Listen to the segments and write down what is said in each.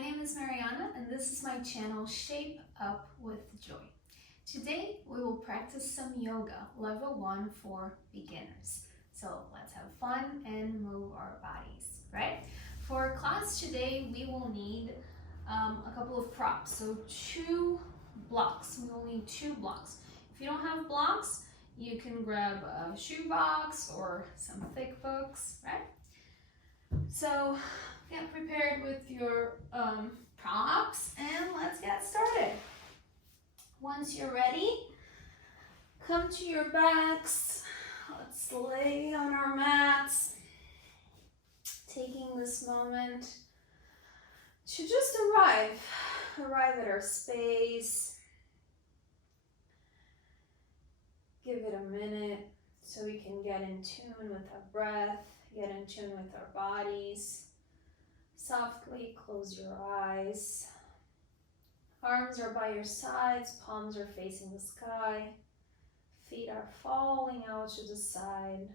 name is Mariana and this is my channel Shape Up with Joy. Today we will practice some yoga, level 1 for beginners. So let's have fun and move our bodies, right? For class today we will need a couple of props. So 2 blocks, we will need 2 blocks. If you don't have blocks, you can grab a shoe box or some thick books, right? So get prepared with your props and let's get started. Once you're ready, come to your backs. Let's lay on our mats, taking this moment to just arrive at our space. Give it a minute so we can get in tune with our breath, get in tune with our bodies. Softly close your eyes. Arms are by your sides, palms are facing the sky. Feet are falling out to the side.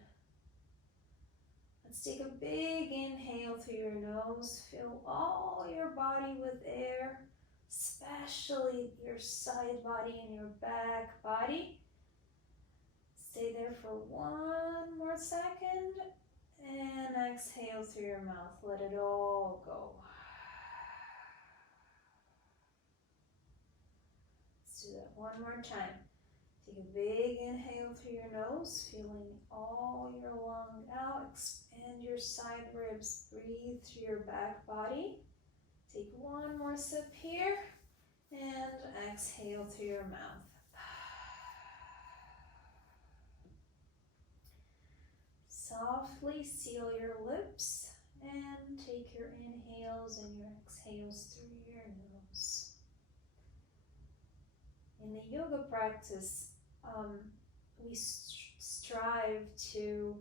Let's take a big inhale through your nose. Fill all your body with air, especially your side body and your back body. Stay there for 1 more second and exhale through your mouth. Let it all go. Let's do that 1 more time. Take a big inhale through your nose, feeling all your lung out. Expand your side ribs. Breathe through your back body. Take 1 more sip here and exhale through your mouth. Softly seal your lips and take your inhales and your exhales through your nose. In the yoga practice, we strive to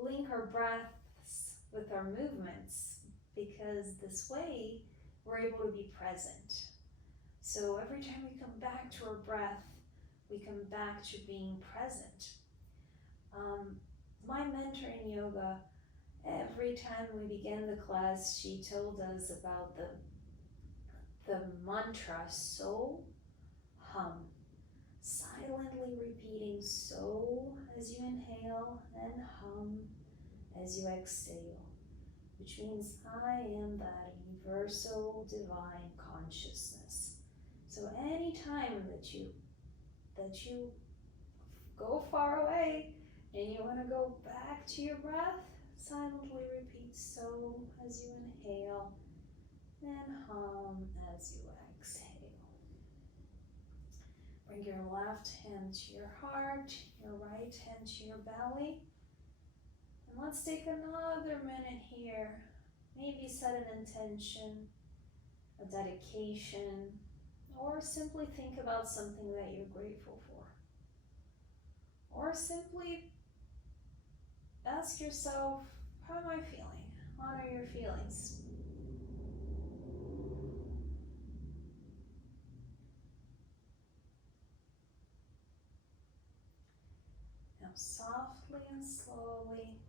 link our breaths with our movements because this way we're able to be present. So every time we come back to our breath, we come back to being present. My mentor in yoga, every time we began the class, she told us about the mantra So Hum. Silently repeating So as you inhale and Hum as you exhale, which means I am that universal divine consciousness. So anytime that you go far away, and you want to go back to your breath, silently repeat So as you inhale and Hum as you exhale. Bring your left hand to your heart, your right hand to your belly. And let's take another minute here. Maybe set an intention, a dedication, or simply think about something that you're grateful for. Or simply ask yourself, how am I feeling? Honor your feelings. Now softly and slowly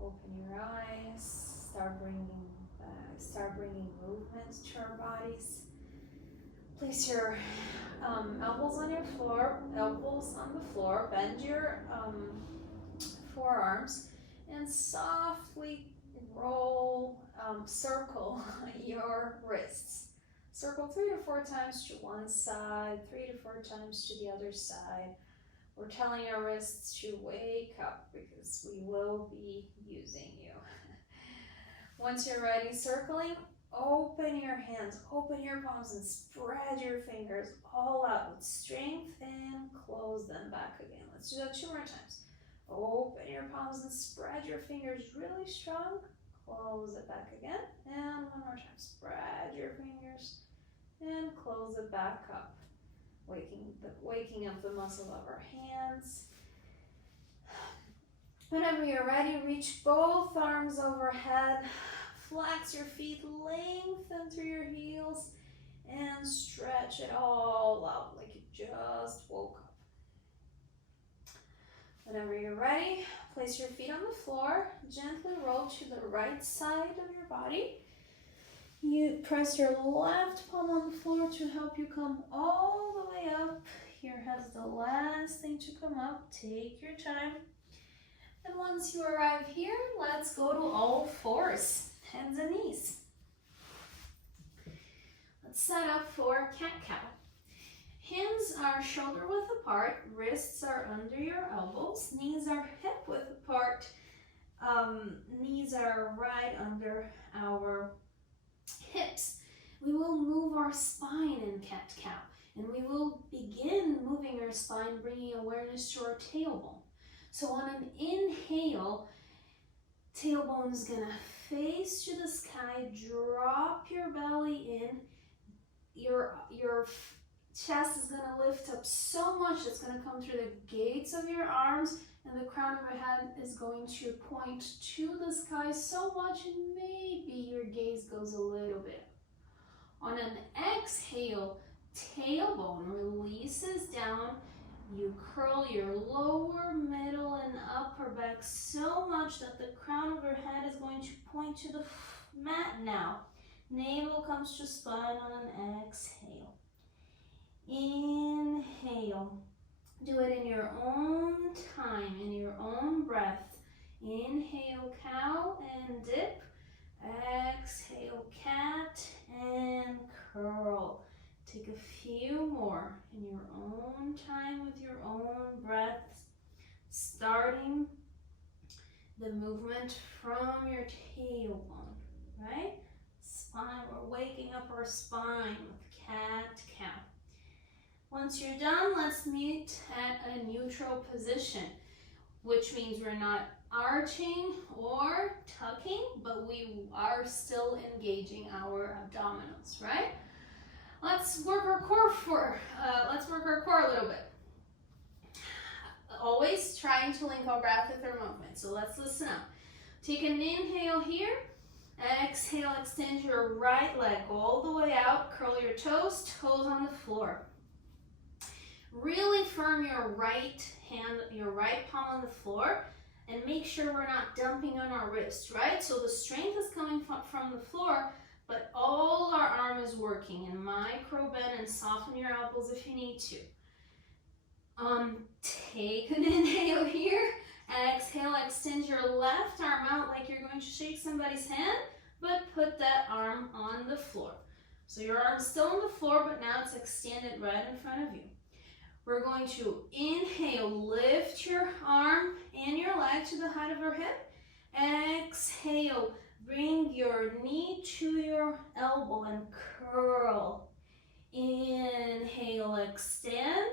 open your eyes. Start bringing movement to our bodies. Place your elbows on the floor. Bend your forearms and softly circle your wrists. Circle 3 to 4 times to one side, 3 to 4 times to the other side. We're telling our wrists to wake up because we will be using you. Once you're ready circling, open your hands, open your palms and spread your fingers all out with strength and close them back again. Let's do that 2 more times. Open your palms and spread your fingers really strong. Close it back again. And 1 more time. Spread your fingers and close it back up. Waking up the muscle of our hands. Whenever you're ready, reach both arms overhead. Flex your feet, lengthen through your heels, and stretch it all out like you just woke up. Whenever you're ready, place your feet on the floor. Gently roll to the right side of your body. You press your left palm on the floor to help you come all the way up. Your head's the last thing to come up. Take your time. And once you arrive here, let's go to all fours, hands and knees. Let's set up for cat-cow. Hands are shoulder width apart, wrists are under your elbows, knees are hip width apart, knees are right under our hips. We will move our spine in cat-cow, and we will begin moving our spine, bringing awareness to our tailbone. So on an inhale, tailbone is gonna face to the sky, drop your belly in, your chest is going to lift up so much it's going to come through the gates of your arms, and the crown of your head is going to point to the sky so much and maybe your gaze goes a little bit. On an exhale, tailbone releases down. You curl your lower, middle, and upper back so much that the crown of your head is going to point to the mat now. Navel comes to spine on an exhale. Inhale. Do it in your own time, in your own breath. Inhale, cow and dip. Exhale, cat and curl. Take a few more in your own time with your own breath. Starting the movement from your tailbone, right? Spine, we're waking up our spine with cat-cow. Once you're done, let's meet at a neutral position, which means we're not arching or tucking, but we are still engaging our abdominals, right? Let's work our core a little bit. Always trying to link our breath with our movement. So let's listen up. Take an inhale here. Exhale, extend your right leg all the way out. Curl your toes on the floor. Really firm your right hand, your right palm on the floor, and make sure we're not dumping on our wrist, right? So the strength is coming from the floor, but all our arm is working. And micro bend and soften your elbows if you need to. Take an inhale here. Exhale, extend your left arm out like you're going to shake somebody's hand, but put that arm on the floor. So your arm's still on the floor, but now it's extended right in front of you. We're going to inhale, lift your arm and your leg to the height of your hip. Exhale, bring your knee to your elbow and curl. Inhale, extend,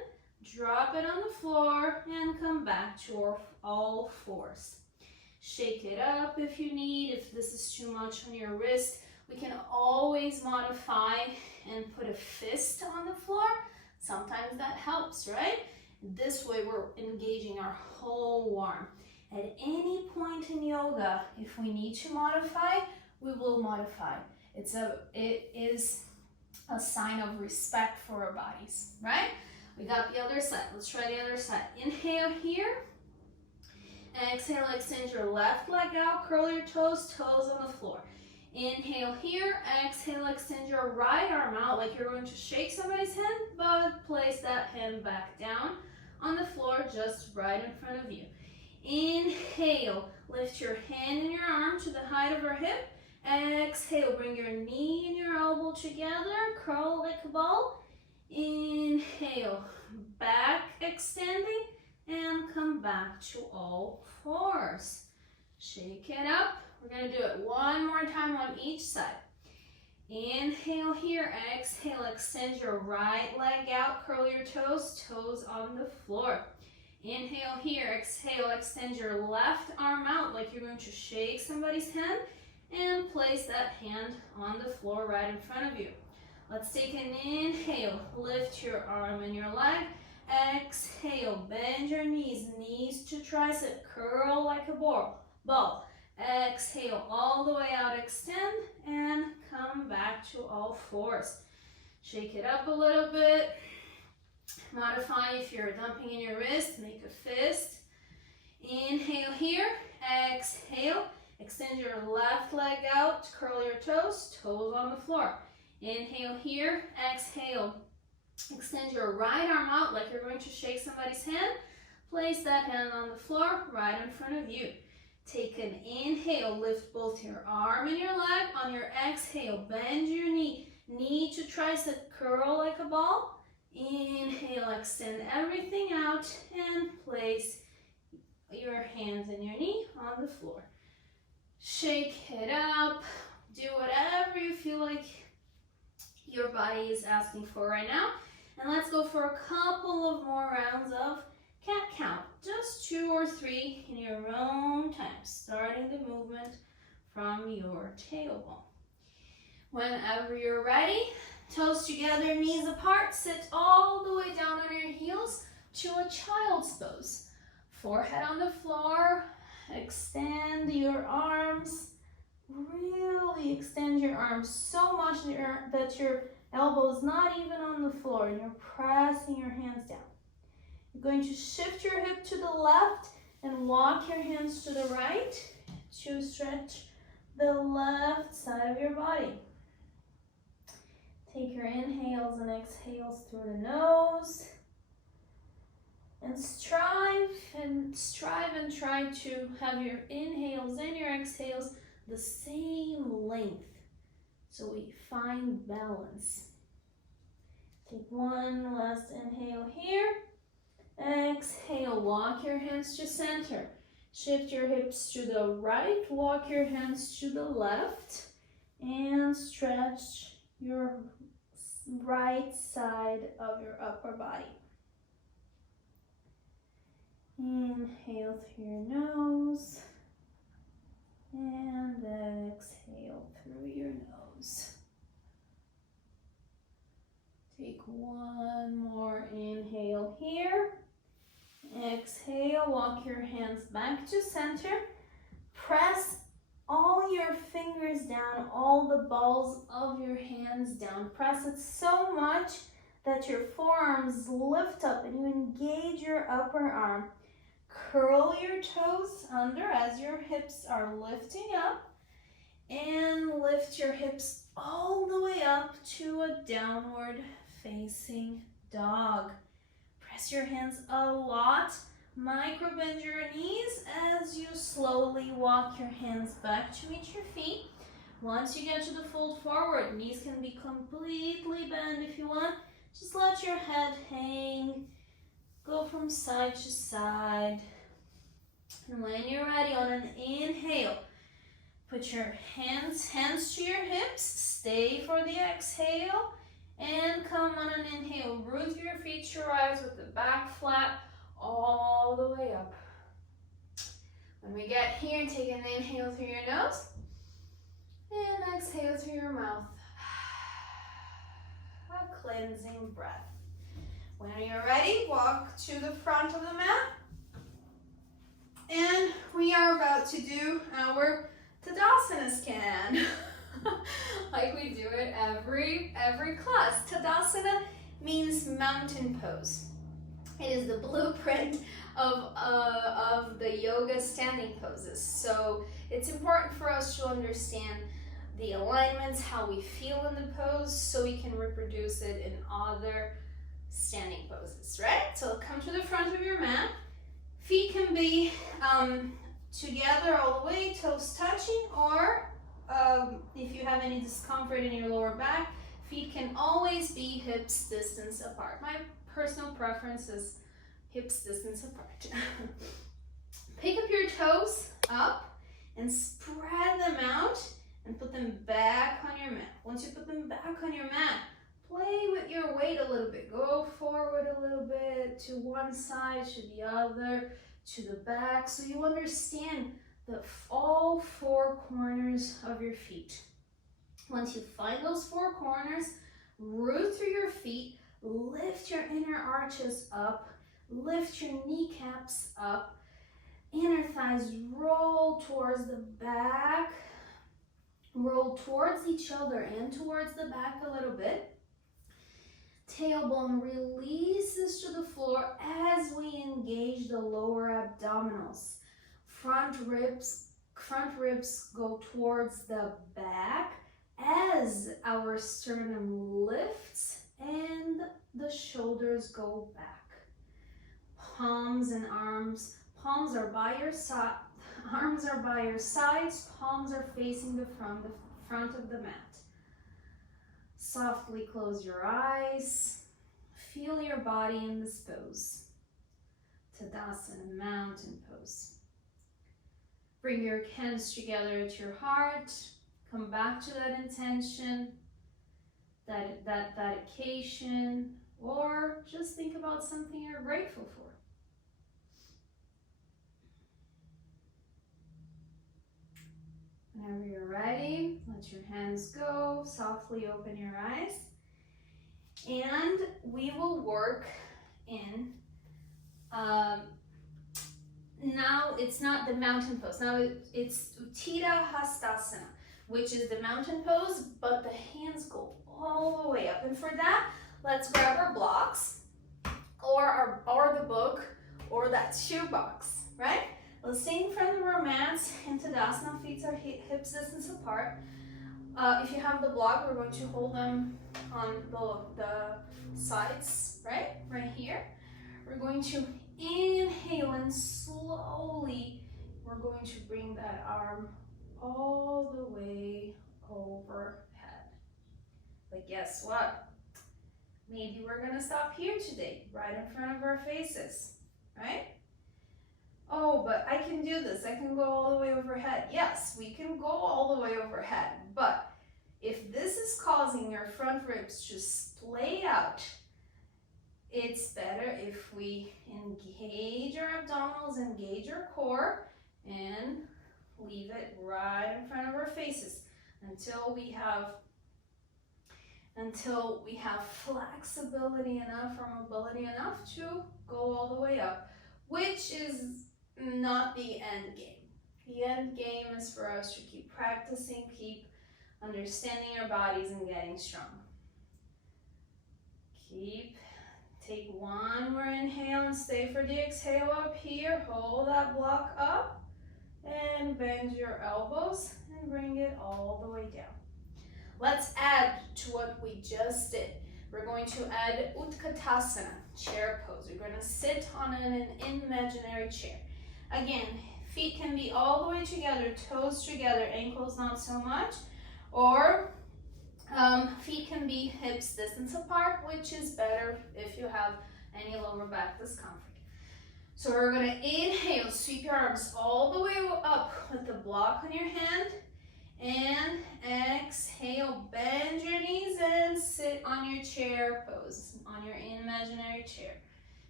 drop it on the floor and come back to all fours. Shake it up if you need. If this is too much on your wrist, we can always modify and put a fist on the floor. Sometimes that helps, right? This way we're engaging our whole arm. At any point in yoga, if we need to modify, we will modify. It is a sign of respect for our bodies, right? We got the other side. Let's try the other side. Inhale here. Exhale, extend your left leg out, curl your toes on the floor. Inhale here, exhale, extend your right arm out like you're going to shake somebody's hand, but place that hand back down on the floor just right in front of you. Inhale, lift your hand and your arm to the height of your hip. Exhale, bring your knee and your elbow together, curl like a ball. Inhale, back extending, and come back to all fours. Shake it up. We're going to do it one more time on each side. Inhale here, exhale, extend your right leg out, curl your toes on the floor. Inhale here, exhale, extend your left arm out like you're going to shake somebody's hand, and place that hand on the floor right in front of you. Let's take an inhale, lift your arm and your leg. Exhale, bend your knees to tricep, curl like a ball. Exhale, all the way out, extend, and come back to all fours. Shake it up a little bit. Modify if you're dumping in your wrist, make a fist. Inhale here, exhale, Extend your left leg out, curl your toes, toes on the floor. Inhale here, exhale. Extend your right arm out like you're going to shake somebody's hand. Place that hand on the floor right in front of you. Take an inhale, lift both your arm and your leg. On your exhale, bend your knee. Knee to tricep, curl like a ball. Inhale, extend everything out and place your hands and your knee on the floor. Shake it up. Do whatever you feel like your body is asking for right now. And let's go for a couple of more rounds of cat count. Just 2 or 3 in your own time, starting the movement from your tailbone. Whenever you're ready, toes together, knees apart, sit all the way down on your heels to a child's pose. Forehead on the floor, extend your arms, really extend your arms so much that your elbow is not even on the floor and you're pressing your hands down. You're going to shift your hip to the left and walk your hands to the right to stretch the left side of your body. Take your inhales and exhales through the nose. And strive and try to have your inhales and your exhales the same length so we find balance. Take one last inhale here. Exhale, walk your hands to center. Shift your hips to the right, walk your hands to the left, and stretch your right side of your upper body. Inhale through your nose and exhale through your nose. Take one more inhale here. Exhale, walk your hands back to center. Press all your fingers down, all the balls of your hands down. Press it so much that your forearms lift up and you engage your upper arm. Curl your toes under as your hips are lifting up and lift your hips all the way up to a downward facing dog. Press your hands a lot. Micro bend your knees as you slowly walk your hands back to meet your feet. Once you get to the fold forward, knees can be completely bent if you want. Just let your head hang. Go from side to side. And when you're ready, on an inhale, put your hands to your hips. Stay for the exhale. And come on an inhale. Root your feet to rise with the back flat all the way up. When we get here, take an inhale through your nose. And exhale through your mouth. A cleansing breath. When you're ready, walk to the front of the mat. And we are about to do our Tadasana scan. Like we do it every class. Tadasana means mountain pose. It is the blueprint of the yoga standing poses. So it's important for us to understand the alignments, how we feel in the pose, so we can reproduce it in other standing poses, right? So come to the front of your mat. Feet can be together all the way, toes touching, or if you have any discomfort in your lower back, feet can always be hips distance apart. My personal preference is hips distance apart. Pick up your toes up and spread them out and put them back on your mat. Once you put them back on your mat, play with your weight a little bit. Go forward a little bit, to one side, to the other, to the back, so you understand all 4 corners of your feet. Once you find those 4 corners, root through your feet, lift your inner arches up, lift your kneecaps up, inner thighs roll towards the back, roll towards each other and towards the back a little bit. Tailbone releases to the floor as we engage the lower abdominals. Front ribs front ribs go towards the back as our sternum lifts and the shoulders go back. Palms and arms. Palms are by your side. Arms are by your sides. Palms are facing the front of the mat. Softly close your eyes. Feel your body in this pose. Tadasana, mountain pose. Bring your hands together at your heart. Come back to that intention, that occasion, or just think about something you're grateful for. Whenever you're ready, let your hands go. Softly open your eyes. And we will work in, now it's not the mountain pose. Now it's Utthita Hastasana, which is the mountain pose, but the hands go all the way up. And for that, let's grab our blocks or the book or that shoebox, right? Let's stay in front of our mats in Tadasana, feet are hips distance apart. If you have the block, we're going to hold them on the sides, right here. We're going to inhale and slowly we're going to bring that arm all the way overhead. But guess what? Maybe we're gonna stop here today, right in front of our faces, right? Oh, but I can do this. I can go all the way overhead. Yes, we can go all the way overhead, but if this is causing your front ribs to splay out, it's better if we engage our abdominals, engage our core, and leave it right in front of our faces until we have flexibility enough or mobility enough to go all the way up, which is not the end game. The end game is for us to keep practicing, keep understanding our bodies and getting strong. Take one more inhale and stay for the exhale up here. Hold that block up and bend your elbows and bring it all the way down. Let's add to what we just did. We're going to add Utkatasana, chair pose. We're going to sit on an imaginary chair. Again, feet can be all the way together, toes together, ankles not so much, or feet can be hips distance apart, which is better if you have any lower back discomfort. So we're going to inhale, sweep your arms all the way up with the block on your hand, and exhale, bend your knees and sit on your chair pose, on your imaginary chair.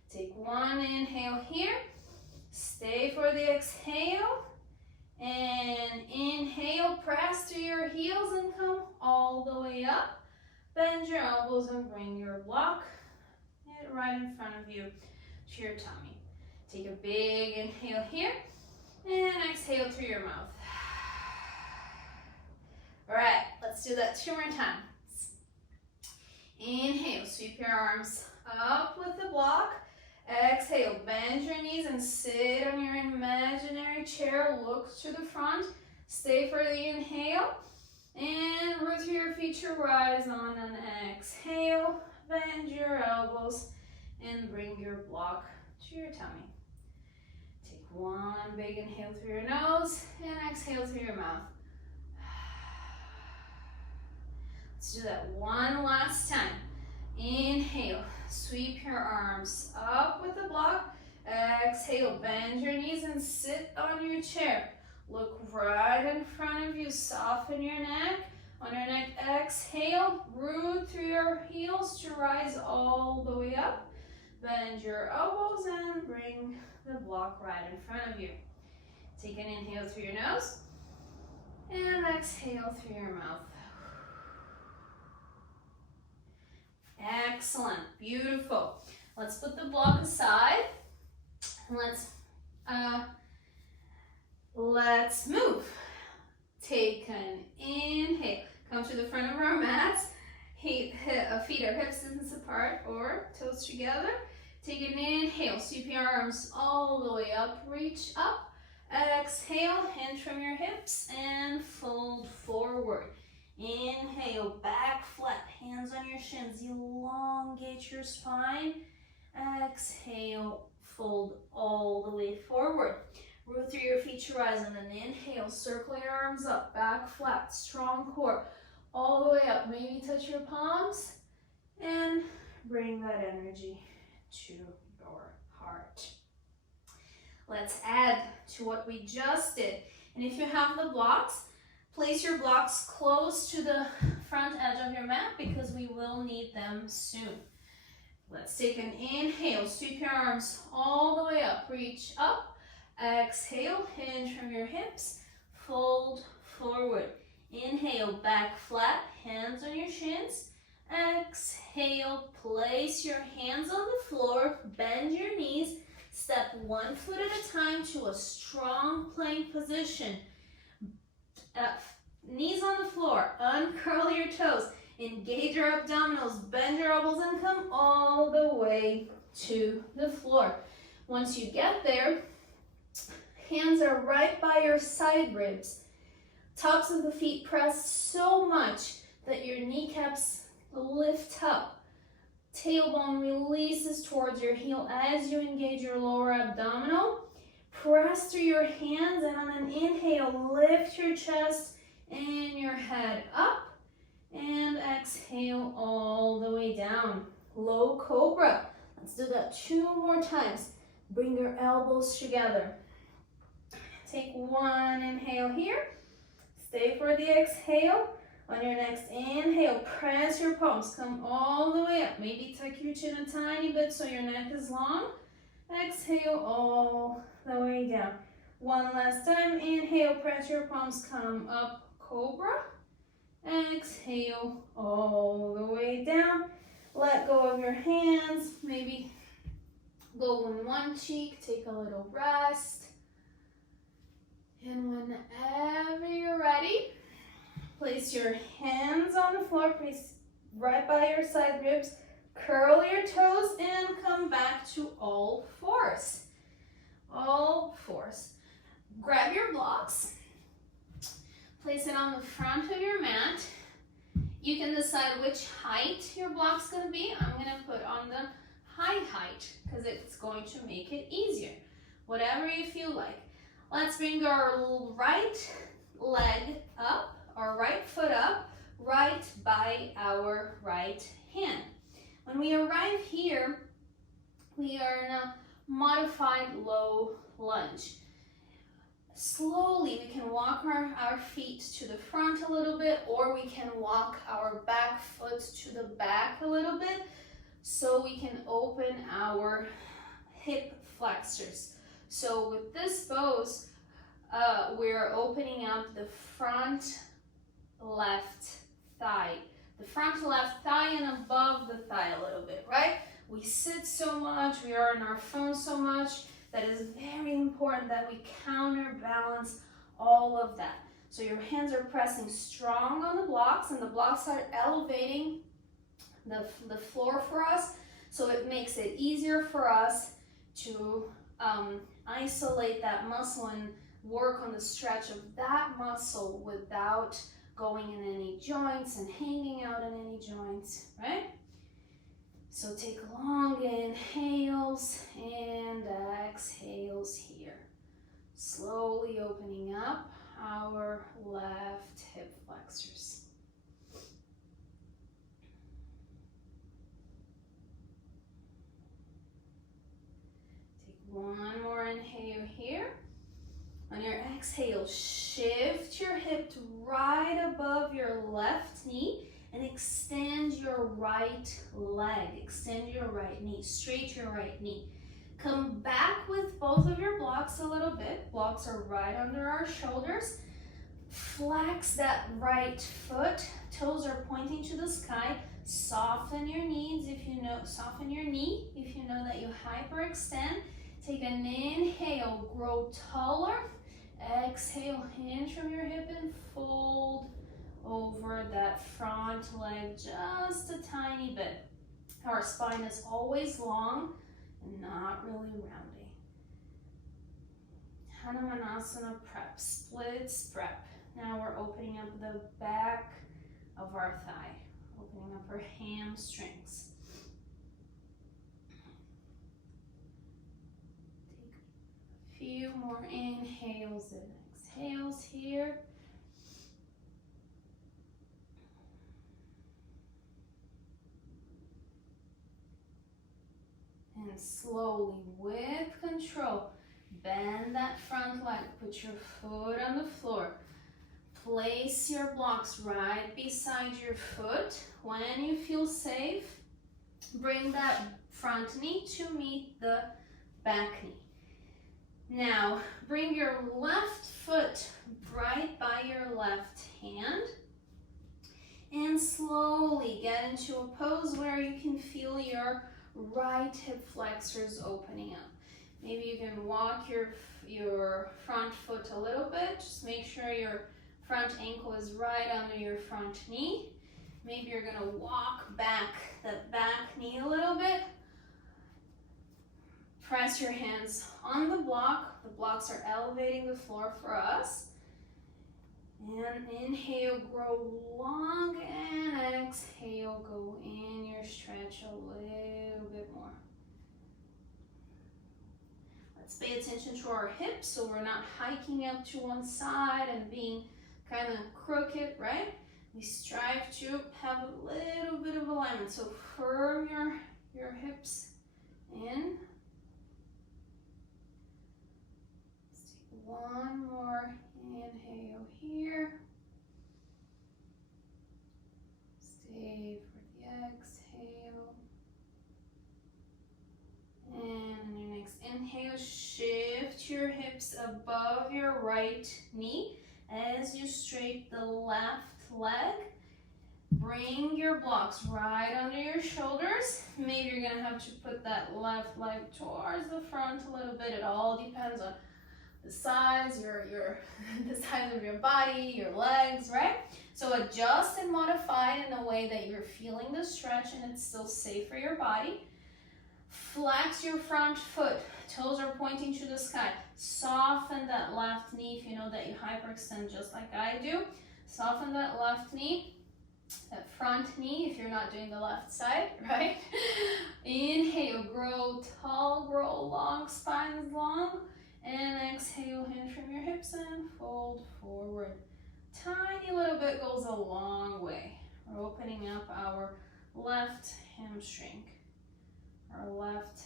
Take one inhale here, stay for the exhale, and inhale, press to your heels and come all the way up. Bend your elbows and bring your block right in front of you to your tummy. Take a big inhale here and exhale through your mouth. All right, let's do that 2 more times. Inhale, sweep your arms up with the block. Exhale, bend your knees and sit on your imaginary chair. Look to the front. Stay for the inhale. And root through your feet to rise on an exhale. Bend your elbows and bring your block to your tummy. Take one big inhale through your nose and exhale through your mouth. Let's do that one last time. Inhale, sweep your arms up with the block. Exhale, bend your knees and sit on your chair. Look right in front of you, soften your neck. On your neck, exhale, root through your heels to rise all the way up. Bend your elbows and bring the block right in front of you. Take an inhale through your nose and exhale through your mouth. Excellent, beautiful. Let's put the block aside. Let's move. Take an inhale. Come to the front of our mats. Feet are hips distance apart or toes together. Take an inhale. Sweep your arms all the way up. Reach up. Exhale, hinge from your hips and fold forward. Inhale, back flat, hands on your shins, elongate your spine. Exhale, fold all the way forward. Root through your feet to rise, and then inhale, circle your arms up, back flat, strong core, all the way up. Maybe touch your palms and bring that energy to your heart. Let's add to what we just did. And if you have the blocks, place your blocks close to the front edge of your mat because we will need them soon. Let's take an inhale, sweep your arms all the way up, reach up. Exhale, hinge from your hips, fold forward. Inhale, back flat, hands on your shins. Exhale, place your hands on the floor, bend your knees, step one foot at a time to a strong plank position. Knees on the floor, uncurl your toes, engage your abdominals, bend your elbows and come all the way to the floor. Once you get there, hands are right by your side ribs. Tops of the feet press so much that your kneecaps lift up. Tailbone releases towards your heel as you engage your lower abdominal. Press through your hands, and on an inhale, lift your chest and your head up. And exhale all the way down. Low cobra. Let's do that 2 more times. Bring your elbows together. Take one inhale here. Stay for the exhale. On your next inhale, press your palms. Come all the way up. Maybe tuck your chin a tiny bit so your neck is long. Exhale all the way down. One last time. Inhale, press your palms. Come up, cobra. Exhale all the way down. Let go of your hands. Maybe go on one cheek. Take a little rest. And whenever you're ready, place your hands on the floor, place right by your side ribs, curl your toes, and come back to all fours. All fours. Grab your blocks, place it on the front of your mat. You can decide which height your block's gonna be. I'm gonna put on the high height because it's going to make it easier. Whatever you feel like. Let's bring our right leg up, our right foot up, right by our right hand. When we arrive here, we are in a modified low lunge. Slowly, we can walk our feet to the front a little bit, or we can walk our back foot to the back a little bit, so we can open our hip flexors. So with this pose, we're opening up the front left thigh. The front left thigh and above the thigh a little bit, right? We sit so much, we are on our phone so much, that it is very important that we counterbalance all of that. So your hands are pressing strong on the blocks, and the blocks are elevating the floor for us, so it makes it easier for us to isolate that muscle and work on the stretch of that muscle without going in any joints and hanging out in any joints, right? So take long inhales and exhales here. Slowly opening up our left hip flexors. Take one more inhale here. On your exhale, shift your hip to right above your left knee and extend your right leg. Extend your right knee, straight your right knee. Come back with both of your blocks a little bit. Blocks are right under our shoulders. Flex that right foot. Toes are pointing to the sky. Soften your knees if you know, soften your knee if you know that you hyperextend. Take an inhale, grow taller. Exhale, hinge from your hip and fold over that front leg just a tiny bit. Our spine is always long and not really rounding. Hanumanasana prep, splits prep. Now we're opening up the back of our thigh, opening up our hamstrings. Take a few more inhales and exhales here. And slowly, with control, bend that front leg, put your foot on the floor. Place your blocks right beside your foot. When you feel safe, bring that front knee to meet the back knee. Now, bring your left foot right by your left hand and slowly get into a pose where you can feel your right hip flexors opening up. Maybe you can walk your front foot a little bit. Just make sure your front ankle is right under your front knee. Maybe you're gonna walk back the back knee a little bit. Press your hands on the block. The blocks are elevating the floor for us. And inhale, grow long, and exhale, go in your stretch a little bit more. Let's pay attention to our hips so we're not hiking up to one side and being kind of crooked, right? We strive to have a little bit of alignment. So firm your hips in. Let's take one more inhale here. Stay for the exhale. And on your next inhale, shift your hips above your right knee as you straighten the left leg. Bring your blocks right under your shoulders. Maybe you're gonna have to put that left leg towards the front a little bit. It all depends on the size, the size of your body, your legs, right? So adjust and modify it in a way that you're feeling the stretch and it's still safe for your body. Flex your front foot. Toes are pointing to the sky. Soften that left knee if you know that you hyperextend just like I do. Soften that left knee, that front knee if you're not doing the left side, right? Inhale, grow tall, grow long, spine is long. And exhale, hand from your hips and fold forward. Tiny little bit goes a long way. We're opening up our left hamstring, our left,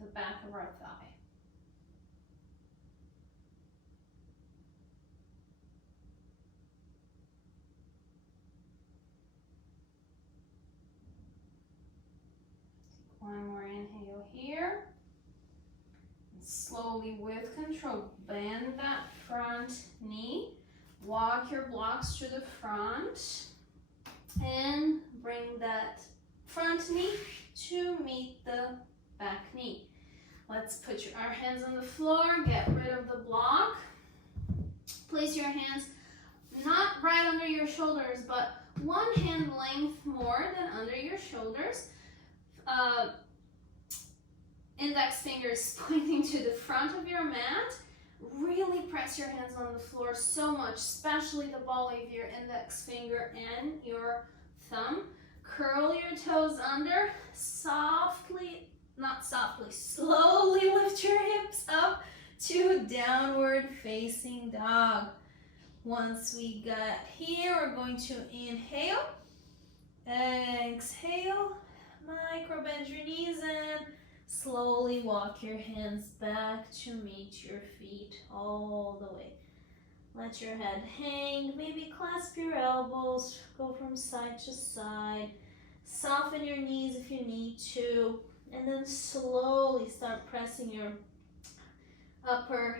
the back of our thigh. Take one more inhale here. Slowly, with control, bend that front knee. Walk your blocks to the front and bring that front knee to meet the back knee. Let's put our hands on the floor, get rid of the block. Place your hands not right under your shoulders, but one hand length more than under your shoulders. Index fingers pointing to the front of your mat. Really press your hands on the floor so much, especially the ball of your index finger and your thumb. Curl your toes under. Softly, not softly, slowly lift your hips up to downward facing dog. Once we got here, we're going to inhale, exhale, micro bend your knees and slowly walk your hands back to meet your feet all the way. Let your head hang, maybe clasp your elbows, go from side to side. Soften your knees if you need to, and then slowly start pressing your upper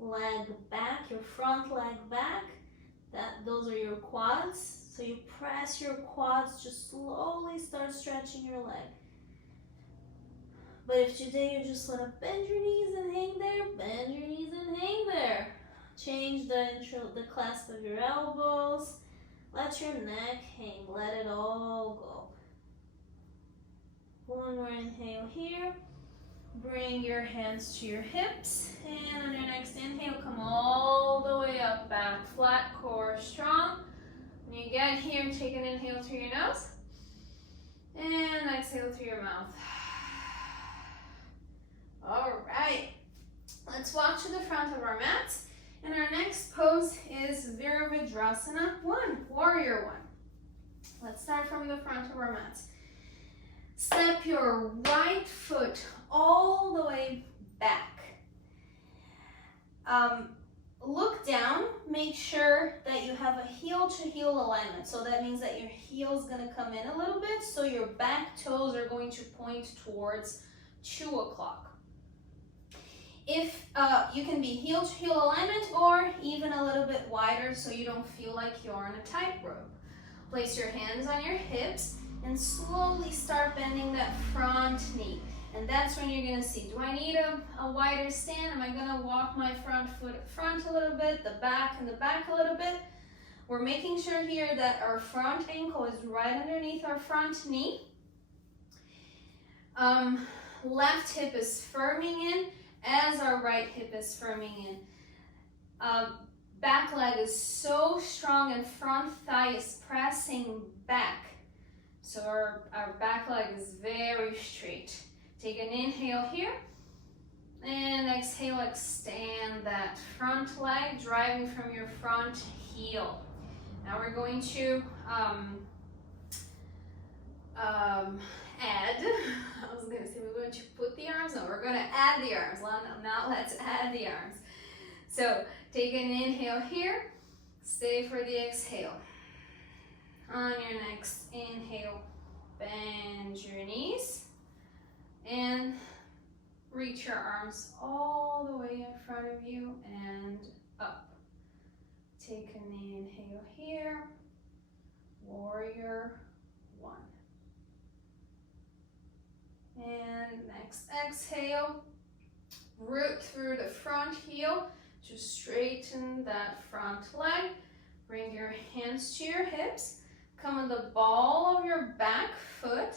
leg back, your front leg back. Those are your quads. So you press your quads, just slowly start stretching your leg. But if today you just want to bend your knees and hang there, bend your knees and hang there. Change the clasp of your elbows. Let your neck hang, let it all go. One more inhale here. Bring your hands to your hips, and on your next inhale, come all the way up, back flat, core strong. When you get here, take an inhale through your nose, and exhale through your mouth. All right, let's walk to the front of our mat, and our next pose is Virabhadrasana 1, Warrior 1. Let's start from the front of our mat. Step your right foot all the way back. Look down, make sure that you have a heel-to-heel alignment. So that means that your heel is going to come in a little bit, so your back toes are going to point towards 2 o'clock. If you can be heel-to-heel alignment or even a little bit wider so you don't feel like you're on a tightrope. Place your hands on your hips and slowly start bending that front knee. And that's when you're gonna see, do I need a wider stand? Am I gonna walk my front foot front a little bit, the back and the back a little bit? We're making sure here that our front ankle is right underneath our front knee. Left hip is firming in as our right hip is firming in. Back leg is so strong and front thigh is pressing back. So our back leg is very straight. Take an inhale here, and exhale, extend that front leg, driving from your front heel. Now we're going to add, I was going to say we're going to put the arms, no, we're going to add the arms. Now let's add the arms. So take an inhale here, stay for the exhale. On your next inhale, bend your knees and reach your arms all the way in front of you and up. Take an inhale here, Warrior 1. And next exhale, root through the front heel to straighten that front leg. Bring your hands to your hips. Come on the ball of your back foot.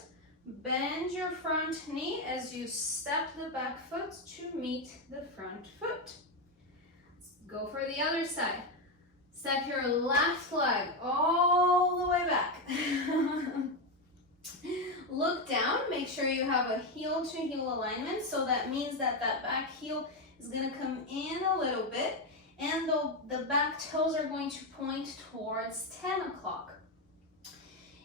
Bend your front knee as you step the back foot to meet the front foot. Let's go for the other side. Step your left leg all the way back. Look down, make sure you have a heel to heel alignment. So that means that that back heel is going to come in a little bit, and the back toes are going to point towards 10 o'clock.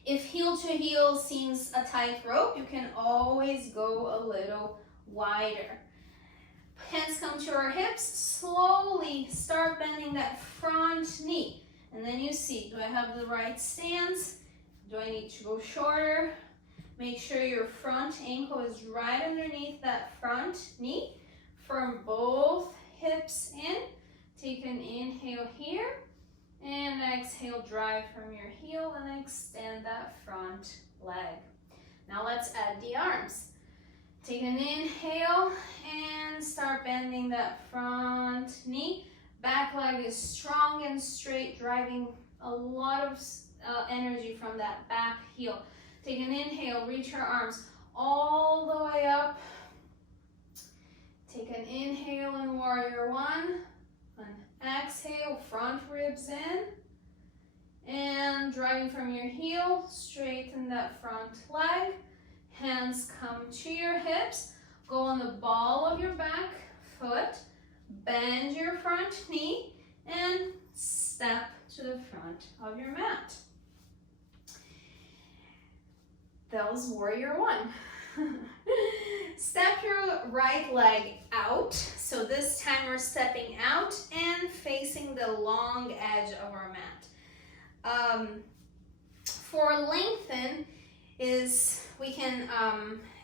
If heel to heel seems a tight rope, you can always go a little wider. Hands come to our hips, slowly start bending that front knee. And then you see, do I have the right stance? Do I need to go shorter? Make sure your front ankle is right underneath that front knee. Firm both hips in. Take an inhale here. And exhale, drive from your heel and extend that front leg. Now let's add the arms. Take an inhale and start bending that front knee. Back leg is strong and straight, driving a lot of energy from that back heel. Take an inhale, reach your arms all the way up. Take an inhale in Warrior 1. An exhale, front ribs in. And driving from your heel, straighten that front leg. Hands come to your hips. Go on the ball of your back foot. Bend your front knee and step to the front of your mat. That was Warrior 1. Step your right leg out. So this time we're stepping out and facing the long edge of our mat. For lengthen we can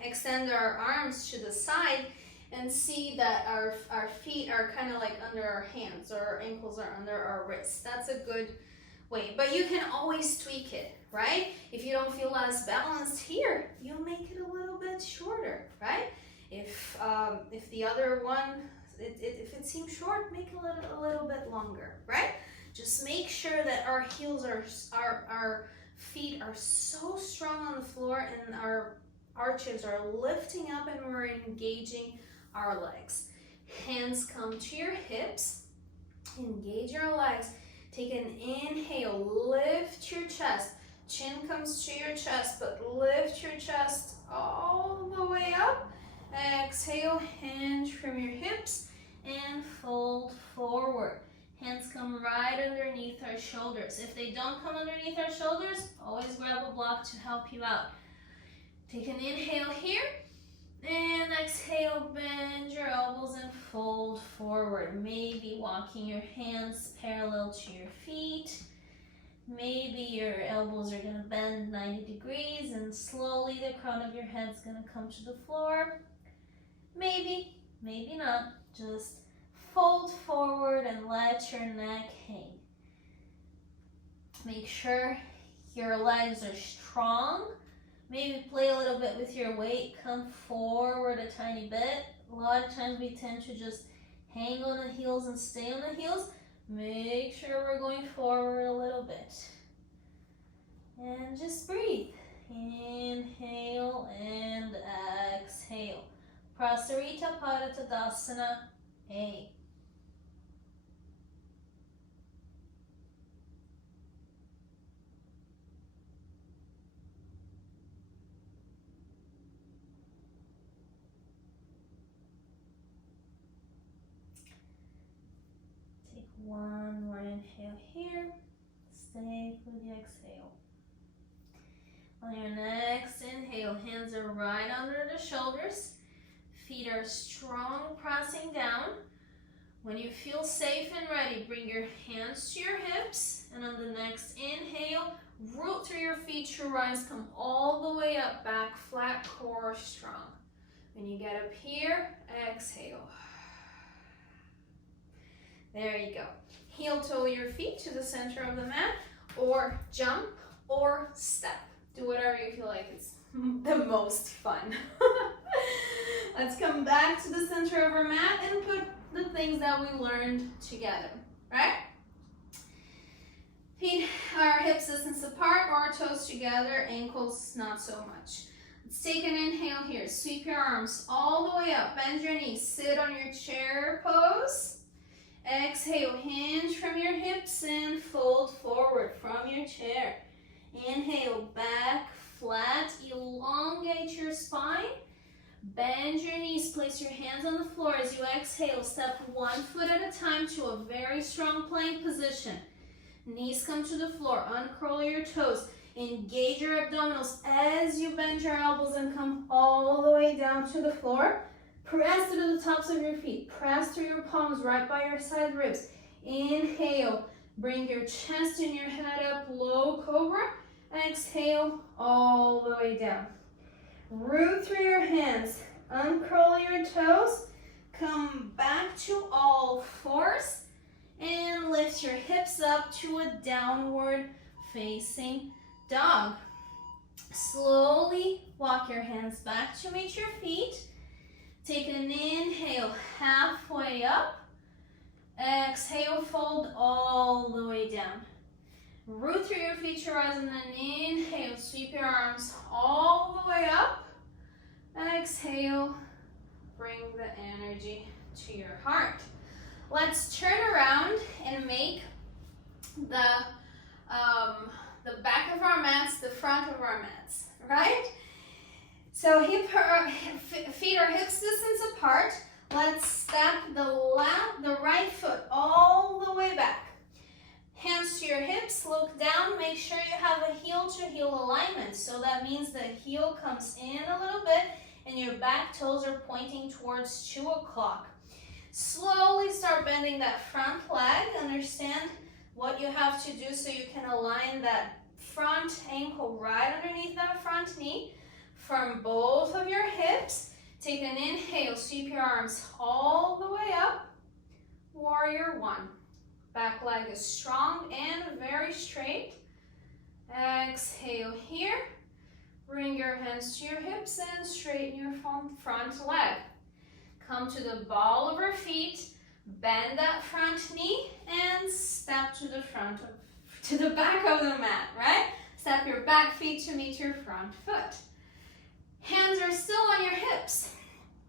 extend our arms to the side and see that our feet are kind of like under our hands, or our ankles are under our wrists. That's a good way, but you can always tweak it, right? If you don't feel as balanced here, you'll make it a little bit shorter, right? If the other one, if it seems short, make it a little bit longer, right? Just make sure that our heels our feet are so strong on the floor, and our arches are lifting up and we're engaging our legs. Hands come to your hips. Engage your legs. Take an inhale. Lift your chest. Chin comes to your chest, but lift your chest all the way up. Exhale, hinge from your hips and fold forward. Hands come right underneath our shoulders. If they don't come underneath our shoulders, always grab a block to help you out. Take an inhale here, and exhale, bend your elbows and fold forward. Maybe walking your hands parallel to your feet. Maybe your elbows are gonna bend 90 degrees and slowly the crown of your head's gonna come to the floor. Maybe, maybe not. Just fold forward and let your neck hang. Make sure your legs are strong. Maybe play a little bit with your weight. Come forward a tiny bit. A lot of times we tend to just hang on the heels and stay on the heels. Make sure we're going forward a little bit. And just breathe. Inhale and exhale. Prasarita Pada Tadasana A. Take one more inhale here. Stay for the exhale. On your next inhale, hands are right under the shoulders. Feet are strong, pressing down. When you feel safe and ready, bring your hands to your hips. And on the next inhale, root through your feet to rise. Come all the way up, back flat, core strong. When you get up here, exhale. There you go. Heel toe your feet to the center of the mat, or jump or step. Do whatever you feel like it's the most fun. Let's come back to the center of our mat and put the things that we learned together, right? Feet are hips distance apart or toes together, ankles not so much. Let's take an inhale here. Sweep your arms all the way up. Bend your knees. Sit on your chair pose. Exhale, hinge from your hips and fold forward from your chair. Inhale, back flat, elongate your spine. Bend your knees, place your hands on the floor as you exhale. Step one foot at a time to a very strong plank position. Knees come to the floor, uncurl your toes. Engage your abdominals as you bend your elbows and come all the way down to the floor. Press to the tops of your feet. Press through your palms right by your side ribs. Inhale, bring your chest and your head up, low cobra. Exhale, all the way down. Root through your hands, uncurl your toes, come back to all fours, and lift your hips up to a downward facing dog. Slowly walk your hands back to meet your feet. Take an inhale, halfway up. Exhale, fold all the way down. Root through your feet to rise, and then inhale, sweep your arms all the way up. Exhale, bring the energy to your heart. Let's turn around and make the back of our mats the front of our mats, right? So feet are hips distance apart. Let's step the right foot all the way back. Hands to your hips, look down, make sure you have a heel to heel alignment. So that means the heel comes in a little bit and your back toes are pointing towards 2 o'clock. Slowly start bending that front leg. Understand what you have to do so you can align that front ankle right underneath that front knee. From both of your hips, take an inhale, sweep your arms all the way up. Warrior one. Back leg is strong and very straight. Exhale here. Bring your hands to your hips and straighten your front leg. Come to the ball of your feet. Bend that front knee and step to the back of the mat, right? Step your back feet to meet your front foot. Hands are still on your hips.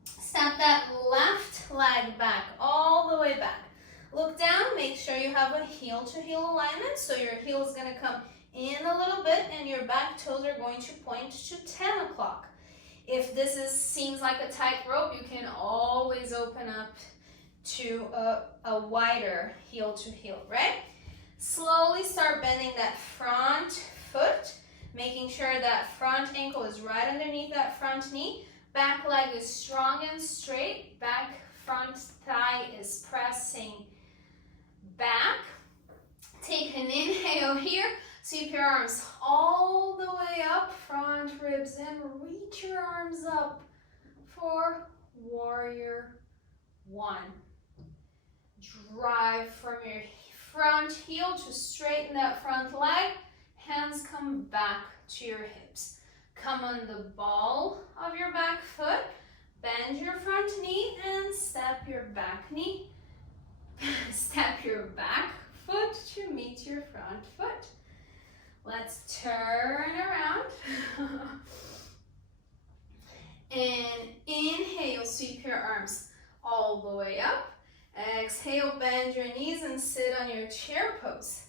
Step that left leg back, all the way back. Look down, make sure you have a heel-to-heel alignment, so your heel is gonna come in a little bit and your back toes are going to point to 10 o'clock. If this seems like a tight rope, you can always open up to a wider heel-to-heel, right? Slowly start bending that front foot, making sure that front ankle is right underneath that front knee. Back leg is strong and straight. Back front thigh is pressing back. Take an inhale here. Sweep your arms all the way up, front ribs, and reach your arms up for warrior one. Drive from your front heel to straighten that front leg. Hands come back to your hips. Come on the ball of your back foot. Bend your front knee and step your back knee. Step your back foot to meet your front foot. Let's turn around. And inhale, sweep your arms all the way up. Exhale, bend your knees and sit on your chair pose.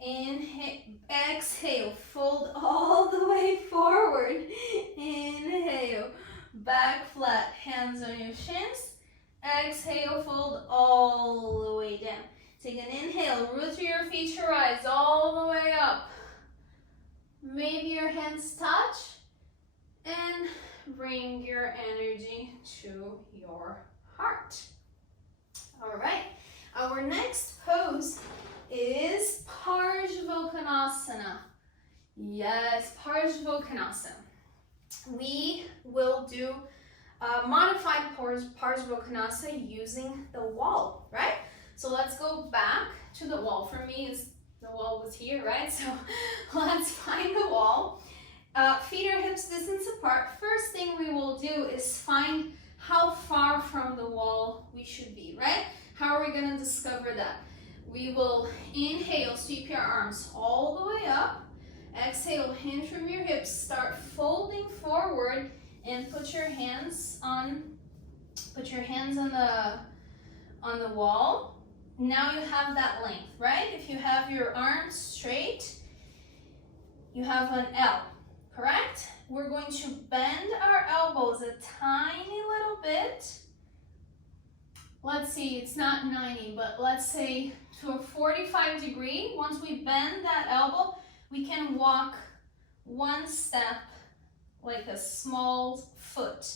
Inhale, exhale, fold all the way forward. Inhale, back flat, hands on your shins. Exhale, fold all the way down. Take an inhale, root through your feet to rise all the way up. Maybe your hands touch and bring your energy to your heart. All right, our next pose is Parsvottanasana. Yes, Parsvottanasana. We will do a modified Parsvottanasana using the wall, right? So let's go back to the wall. For me, the wall was here, right? So let's find the wall. Feet or hips distance apart. First thing we will do is find how far from the wall we should be, right? How are we going to discover that? We will inhale, sweep your arms all the way up. Exhale, hinge from your hips. Start folding forward and put your hands on the wall. Now you have that length, right? If you have your arms straight, you have an L, correct? We're going to bend our elbows a tiny little bit. Let's see, it's not 90, but let's say to a 45 degree. Once we bend that elbow, we can walk one step like a small foot,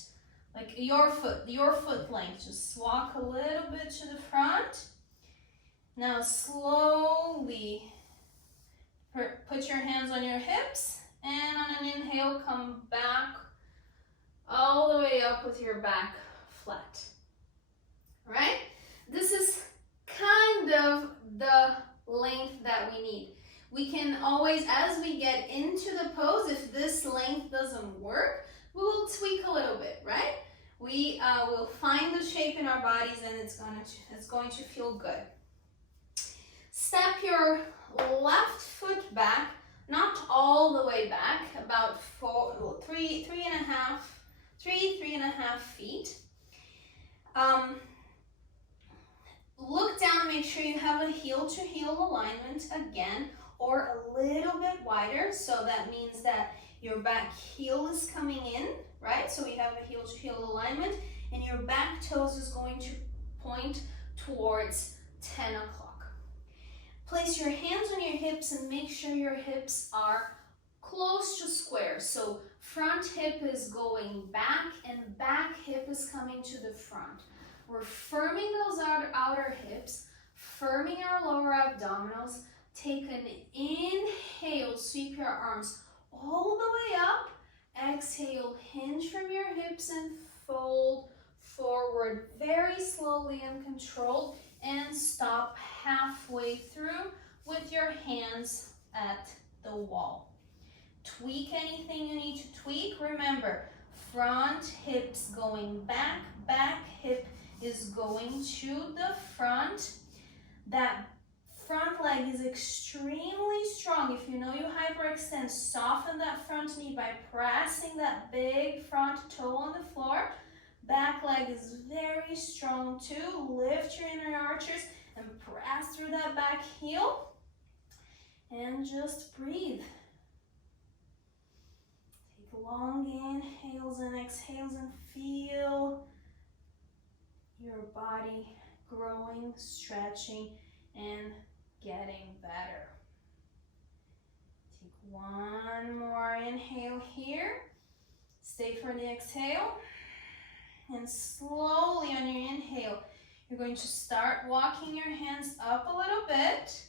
like your foot length. Just walk a little bit to the front. Now slowly put your hands on your hips, and on an inhale, come back all the way up with your back flat. Right? This is kind of the length that we need. We can always, as we get into the pose, if this length doesn't work, we will tweak a little bit, right? We will find the shape in our bodies, and it's going to feel good. Step your left foot back, not all the way back, about three and a half feet. Look down, make sure you have a heel-to-heel alignment again, or a little bit wider, so that means that your back heel is coming in, right? So we have a heel-to-heel alignment, and your back toes is going to point towards 10 o'clock. Place your hands on your hips and make sure your hips are close to square. So front hip is going back and back hip is coming to the front. We're firming those outer hips, firming our lower abdominals. Take an inhale, sweep your arms all the way up. Exhale, hinge from your hips and fold forward very slowly and controlled, and stop halfway through with your hands at the wall. Tweak anything you need to tweak. Remember, front hips going back, back hip is going to the front. That front leg is extremely strong. If you know you have hyperextend, soften that front knee by pressing that big front toe on the floor. Back leg is very strong too. Lift your inner arches and press through that back heel. And just breathe. Take long inhales and exhales and feel your body growing, stretching, and getting better. Take one more inhale here. Stay for the exhale. And slowly on your inhale, you're going to start walking your hands up a little bit.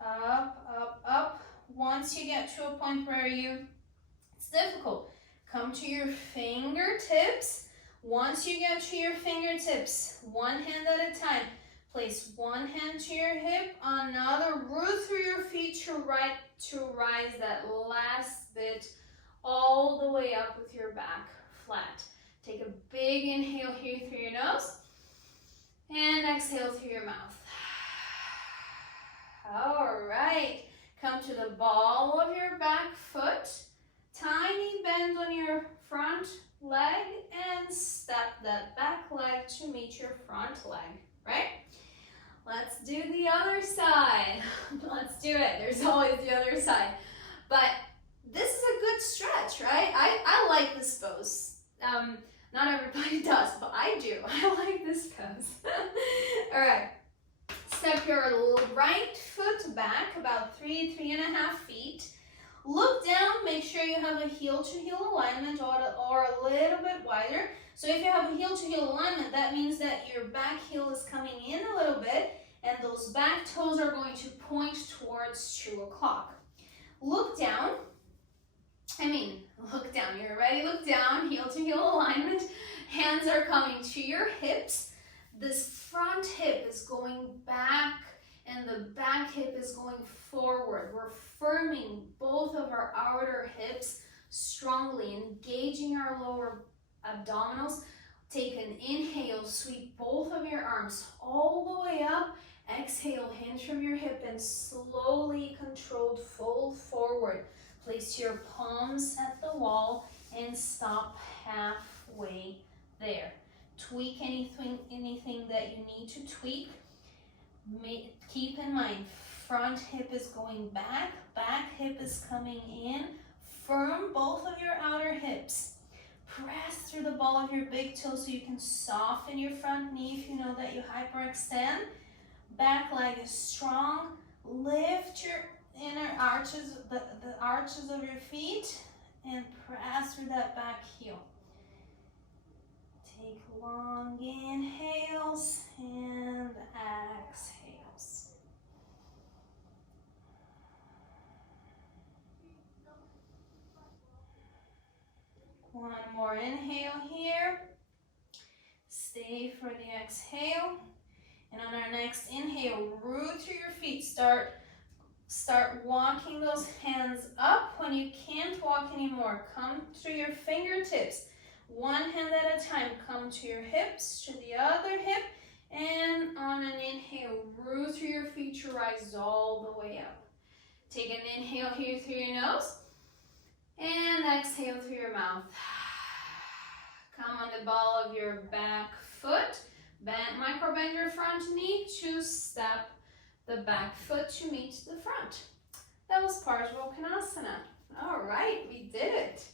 Up, up, up. Once you get to a point where it's difficult, come to your fingertips. Once you get to your fingertips, one hand at a time, place one hand to your hip, another root through your feet to rise that last bit all the way up with your back flat. Take a big inhale here through your nose and exhale through your mouth. All right, come to the ball of your back foot, tiny bend on your front leg and step that back leg to meet your front leg, right? Let's do the other side. Let's do it. There's always the other side. But this is a good stretch, right? I like this pose. Not everybody does, but I do. I like this pose. All right. Step your right foot back about 3.5 feet. Look down, make sure you have a heel-to-heel alignment or a little bit wider. So if you have a heel-to-heel alignment, that means that your back heel is coming in a little bit and those back toes are going to point towards 2 o'clock. Look down. Look down. You're ready, look down, heel-to-heel alignment. Hands are coming to your hips. This front hip is going back and the back hip is going forward. We're firming both of our outer hips strongly, engaging our lower abdominals. Take an inhale, sweep both of your arms all the way up. Exhale, hinge from your hip and slowly controlled fold forward. Place your palms at the wall and stop halfway there. Tweak anything that you need to tweak. Keep in mind, front hip is going back, back hip is coming in. Firm both of your outer hips. Press through the ball of your big toe so you can soften your front knee if you know that you hyperextend. Back leg is strong. Lift your inner arches, the arches of your feet, and press through that back heel. Take long inhales and exhales. One more inhale here. Stay for the exhale. And on our next inhale, root through your feet. Start walking those hands up. When you can't walk anymore, come through your fingertips. One hand at a time, come to your hips, to the other hip, and on an inhale, root through your feet to rise all the way up. Take an inhale here through your nose, and exhale through your mouth. Come on the ball of your back foot, micro bend your front knee to step the back foot to meet the front. That was Parsvarottanasana. All right, we did it.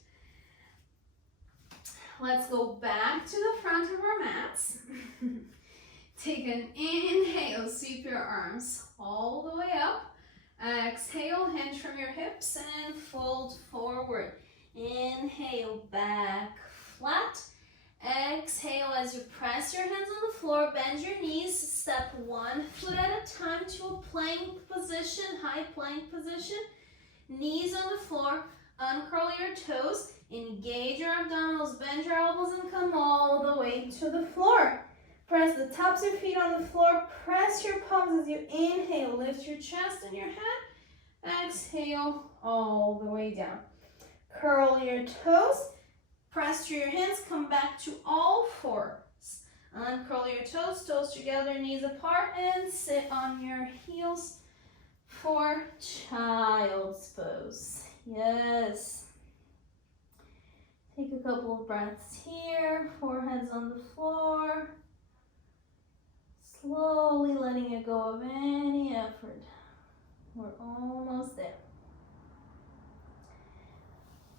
Let's go back to the front of our mats. Take an inhale, sweep your arms all the way up. Exhale, hinge from your hips and fold forward. Inhale, back flat. Exhale as you press your hands on the floor, bend your knees, step one foot at a time to a plank position, high plank position. Knees on the floor, uncurl your toes, engage your abdominals, bend your elbows and come all the way to the floor. Press the tops of your feet on the floor, press your palms as you inhale, lift your chest and your head. Exhale all the way down. Curl your toes. Press through your hands, come back to all fours. Uncurl your toes, toes together, knees apart, and sit on your heels for child's pose. Yes. Take a couple of breaths here, forehead's on the floor. Slowly letting it go of any effort. We're almost there.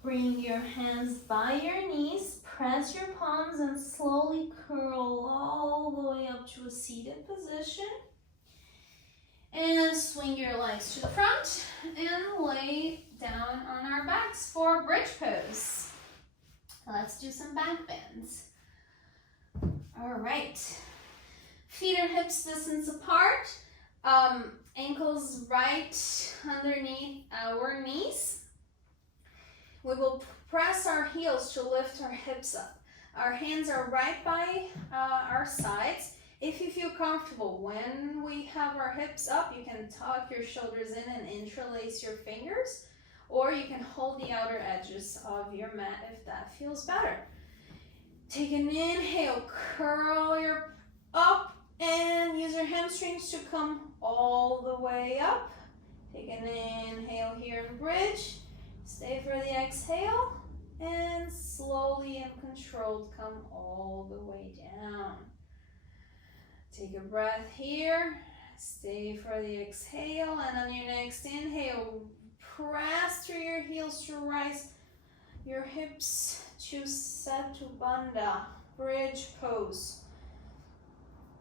Bring your hands by your knees, press your palms and slowly curl all the way up to a seated position. And swing your legs to the front and lay down on our backs for bridge pose. Let's do some back bends. All right. Feet and hips distance apart. Ankles right underneath our knees. We will press our heels to lift our hips up. Our hands are right by our sides. If you feel comfortable, when we have our hips up, you can tuck your shoulders in and interlace your fingers, or you can hold the outer edges of your mat if that feels better. Take an inhale, curl your up and use your hamstrings to come all the way up. Take an inhale here and bridge. Stay for the exhale and slowly and controlled come all the way down. Take a breath here, stay for the exhale, and on your next inhale, press through your heels to rise your hips to Setu Bandha, bridge pose.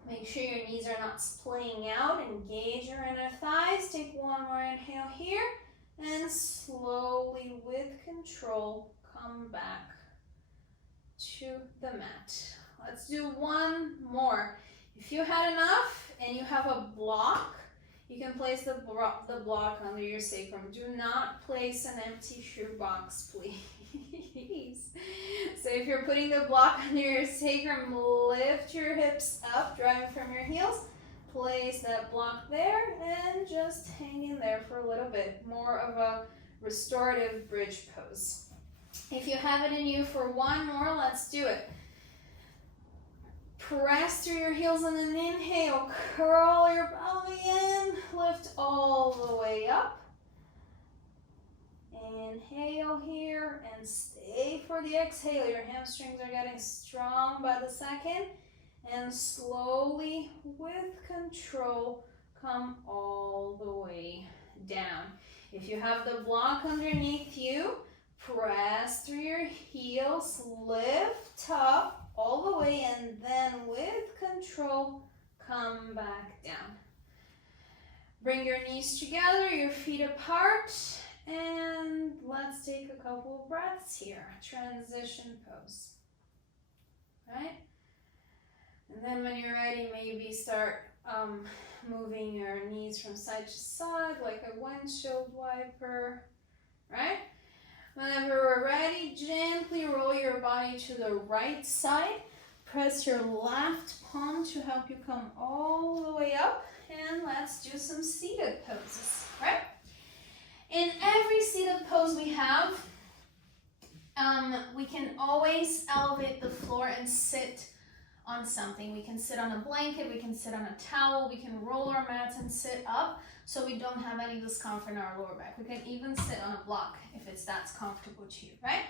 Make sure your knees are not splaying out, engage your inner thighs. Take one more inhale here, and slowly with control, come back to the mat. Let's do one more. If you had enough and you have a block, you can place the block under your sacrum. Do not place an empty shoebox, please. So if you're putting the block under your sacrum, lift your hips up, driving from your heels. Place that block there and just hang in there for a little bit. More of a restorative bridge pose. If you have it in you for one more, let's do it. Press through your heels on an inhale, curl your belly in, lift all the way up. Inhale here and stay for the exhale. Your hamstrings are getting strong by the second. And slowly, with control, come all the way down. If you have the block underneath you, press through your heels, lift up all the way, and then with control, come back down. Bring your knees together, your feet apart, and let's take a couple of breaths here. Transition pose. Right? And then when you're ready, maybe start moving your knees from side to side like a windshield wiper, right? Whenever we're ready, gently roll your body to the right side. Press your left palm to help you come all the way up. And let's do some seated poses, right? In every seated pose we have, we can always elevate the floor and sit on something. We can sit on a blanket, we can sit on a towel, we can roll our mats and sit up so we don't have any discomfort in our lower back. We can even sit on a block if that's comfortable to you, right?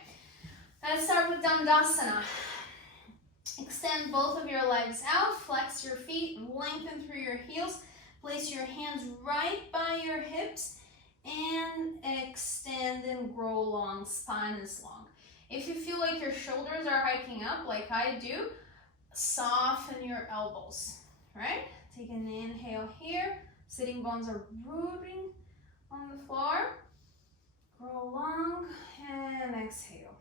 Let's start with Dandasana. Extend both of your legs out, flex your feet, lengthen through your heels, place your hands right by your hips, and extend and grow long, spine is long. If you feel like your shoulders are hiking up like I do, soften your elbows, right? Take an inhale here. Sitting bones are rooting on the floor. Grow long and exhale.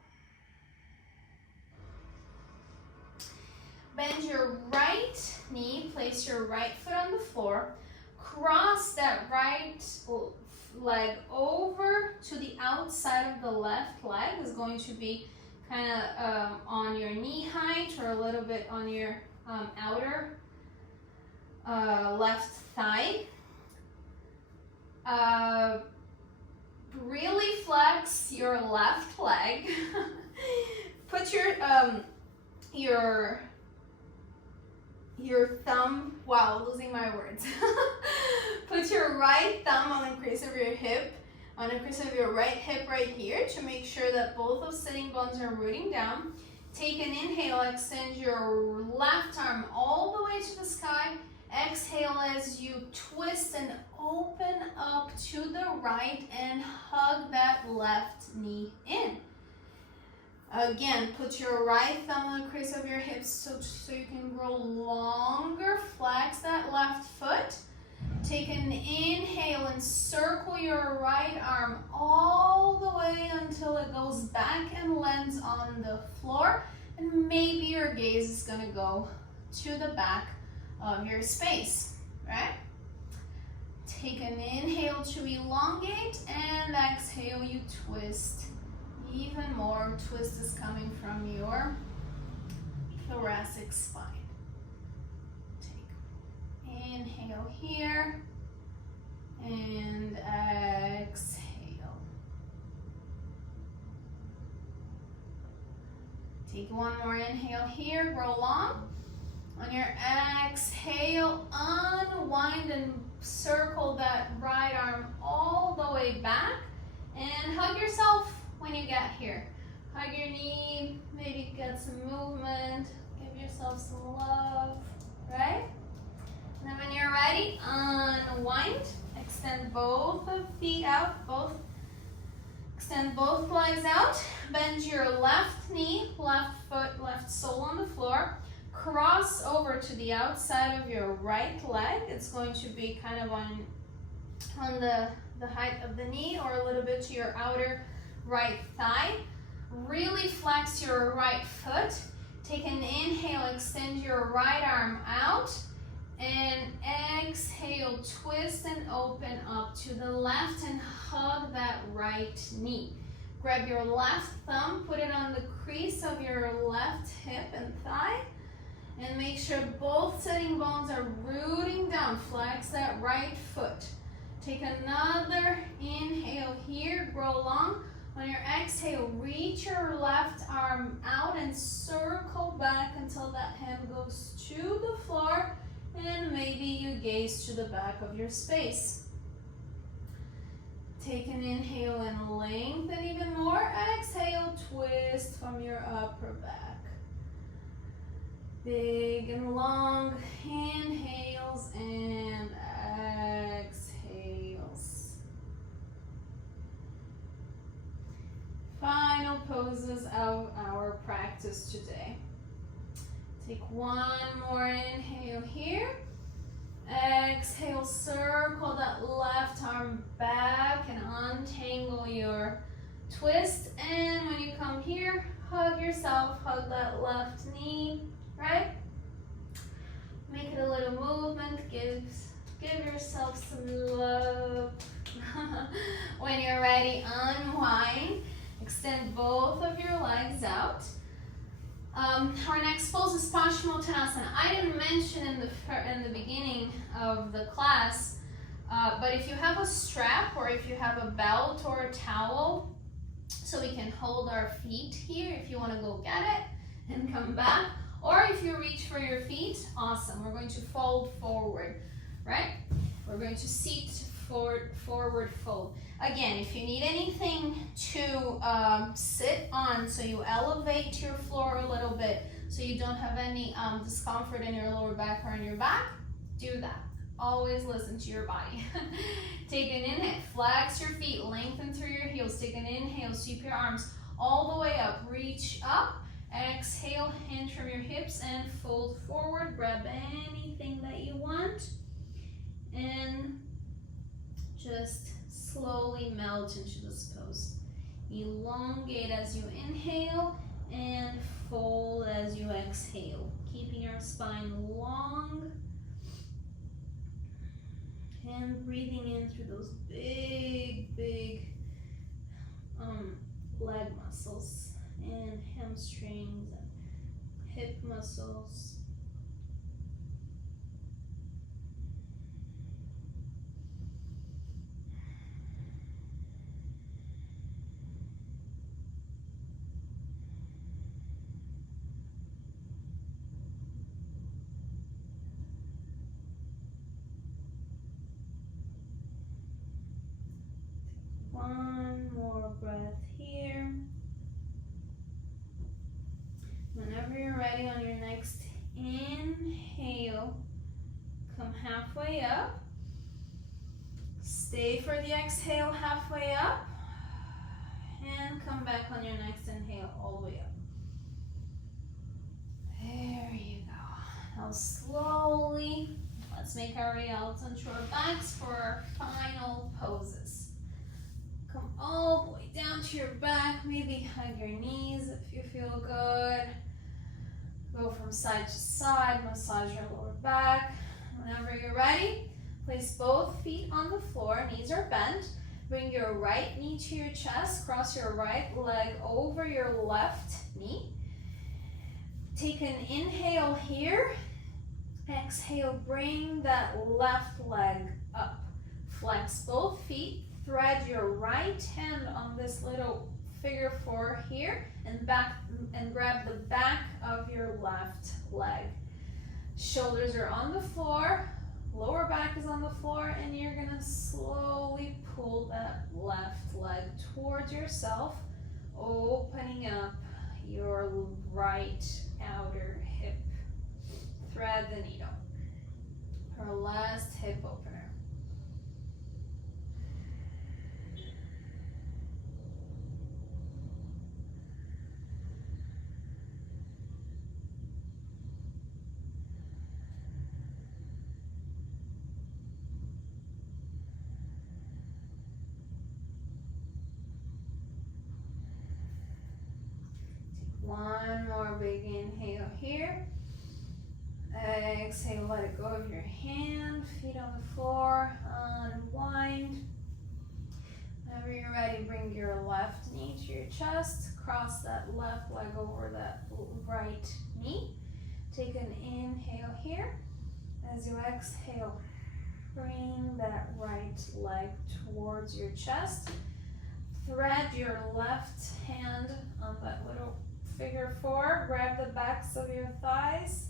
Bend your right knee, place your right foot on the floor. Cross that right leg over to the outside of the left leg. Is going to be kind of on your knee height or a little bit on your outer left thigh. Really flex your left leg. Put your your thumb, wow, losing my words. Put your right thumb on the crease of your hip, on the crease of your right hip right here to make sure that both of sitting bones are rooting down. Take an inhale, extend your left arm all the way to the sky. Exhale as you twist and open up to the right and hug that left knee in. Again, put your right thumb on the crease of your hips so you can grow longer. Flex that left foot. Take an inhale and circle your right arm all the way until it goes back and lands on the floor. And maybe your gaze is gonna go to the back of your space, right? Take an inhale to elongate and exhale, you twist. Even more twist is coming from your thoracic spine. Take inhale here and exhale. Take one more inhale here, grow long. On your exhale, unwind and circle that right arm all the way back and hug yourself when you get here. Hug your knee, maybe get some movement, give yourself some love, right? And then when you're ready, unwind, extend both feet out, extend both legs out, bend your left knee, left foot, left sole on the floor, cross over to the outside of your right leg. It's going to be kind of on the height of the knee or a little bit to your outer right thigh. Really flex your right foot. Take an inhale, extend your right arm out, and exhale, twist and open up to the left and hug that right knee. Grab your left thumb, put it on the crease of your left hip and thigh, and make sure both sitting bones are rooting down. Flex that right foot. Take another inhale here, grow long. On your exhale, reach your left arm out and circle back until that hand goes to the floor, and maybe you gaze to the back of your space. Take an inhale and lengthen even more. Exhale, twist from your upper back. Big and long inhales and exhales. Final poses of our practice today. Take one more inhale here. Exhale, circle that left arm back and untangle your twist. And when you come here, hug yourself, hug that left knee, right? Make it a little movement, give yourself some love. When you're ready, unwind. Extend both of your legs out. Our next pose is Paschimottanasana. I didn't mention in the beginning of the class, but if you have a strap or if you have a belt or a towel, so we can hold our feet here if you want to go get it and come back, or if you reach for your feet, awesome. We're going to fold forward, right? We're going to seat forward fold. Again, if you need anything to sit on, so you elevate your floor a little bit so you don't have any discomfort in your lower back or in your back, do that. Always listen to your body. Take an inhale, flex your feet, lengthen through your heels. Take an inhale, sweep your arms all the way up, reach up. Exhale, hinge from your hips and fold forward. Grab anything that you want and just slowly melt into this pose. Elongate as you inhale and fold as you exhale, keeping your spine long and breathing in through those big leg muscles and hamstrings and hip muscles. more breath here. Whenever you're ready on your next inhale, come halfway up. Stay for the exhale halfway up. And come back on your next inhale all the way up. There you go. Now slowly, let's make our way out onto our backs for our final poses. Come all the way down to your back. Maybe hug your knees if you feel good. Go from side to side, massage your lower back. Whenever you're ready, place both feet on the floor, knees are bent. Bring your right knee to your chest, cross your right leg over your left knee. Take an inhale here. Exhale, bring that left leg up. Flex both feet, thread your right hand on this little figure 4 here and back and grab the back of your left leg. Shoulders are on the floor, lower back is on the floor, and you're gonna slowly pull that left leg towards yourself, opening up your right outer hip. Thread the needle. Our last hip opener. One more big inhale here. Exhale, let it go of your hand, feet on the floor, unwind. Whenever you're ready, bring your left knee to your chest, cross that left leg over that right knee. Take an inhale here. As you exhale, bring that right leg towards your chest. Thread your left hand on that little figure 4. Grab the backs of your thighs.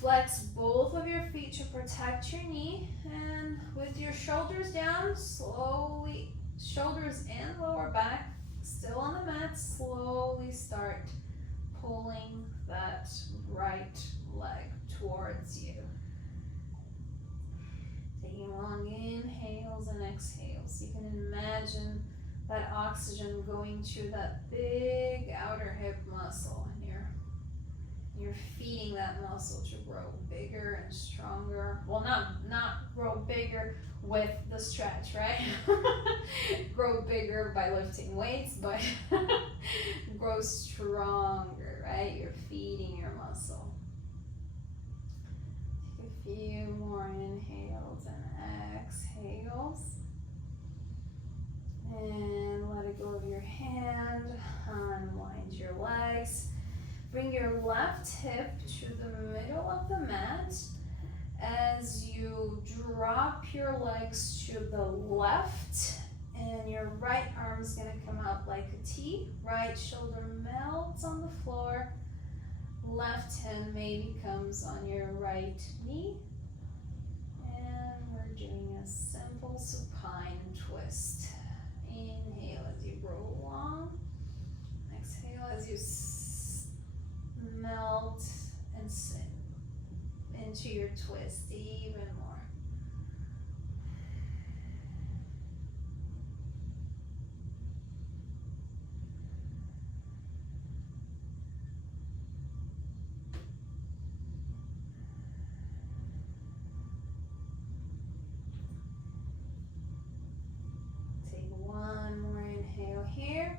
Flex both of your feet to protect your knee, and with your shoulders down, slowly, shoulders and lower back still on the mat, slowly start pulling that right leg towards you. Taking long inhales and exhales. You can imagine that oxygen going to that big outer hip muscle, and you're feeding that muscle to grow bigger and stronger. Well, not grow bigger with the stretch, right? Grow bigger by lifting weights, but grow stronger, right? You're feeding your muscle. Take a few more inhales and exhales. And let it go of your hand. Unwind your legs. Bring your left hip to the middle of the mat as you drop your legs to the left, and your right arm is going to come out like a T. Right shoulder melts on the floor. Left hand maybe comes on your right knee. And we're doing a simple supine twist. Inhale as you grow long. Exhale as you melt and sink into your twist even more. Take one more inhale here.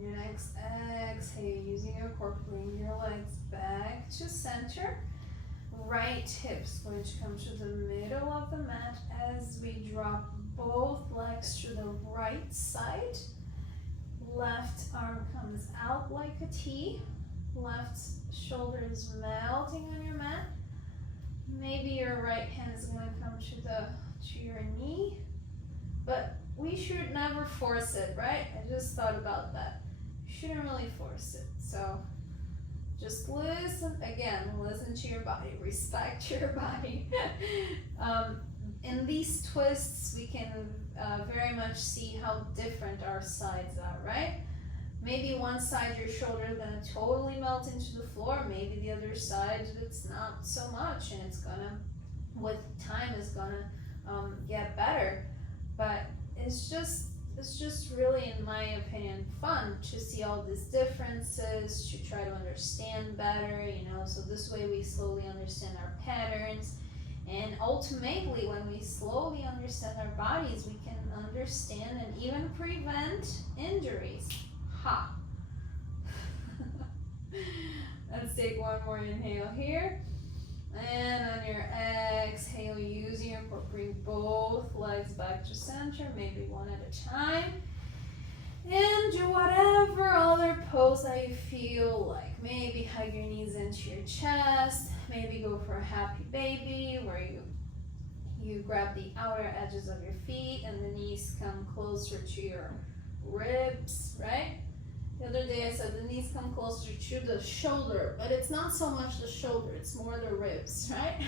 Your next exhale, using your core, bring your legs back to center. Right hip's going to come to the middle of the mat as we drop both legs to the right side. Left arm comes out like a T. Left shoulder is melting on your mat. Maybe your right hand is going to come to your knee, but we should never force it, right? I just thought about that. You shouldn't really force it. So just listen to your body, respect your body. In these twists, we can very much see how different our sides are, right? Maybe one side your shoulder is gonna totally melt into the floor. Maybe the other side it's not so much, and it's gonna, with time, is gonna get better. But it's just really, in my opinion, fun to see all these differences, to try to understand better, so this way we slowly understand our patterns, and ultimately when we slowly understand our bodies, we can understand and even prevent injuries. Ha! Let's take one more inhale here. And on your exhale, using your core, bring both legs back to center, maybe one at a time. And do whatever other pose that you feel like. Maybe hug your knees into your chest. Maybe go for a happy baby, where you grab the outer edges of your feet and the knees come closer to your ribs, right? The other day I said the knees come closer to the shoulder, but it's not so much the shoulder, it's more the ribs, right?